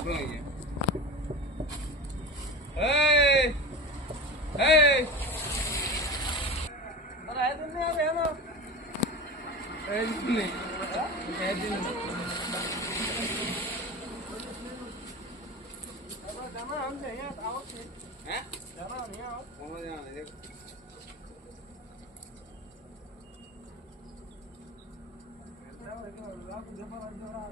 Hey! Hey! अरे है दिन नहीं आ रहे ना? है दिन नहीं. है दिन नहीं. जाना हम नहीं है आओ हैं? जाना नहीं आओ. कौन जाना है? जाओ लेकिन रात को जब आ जाओ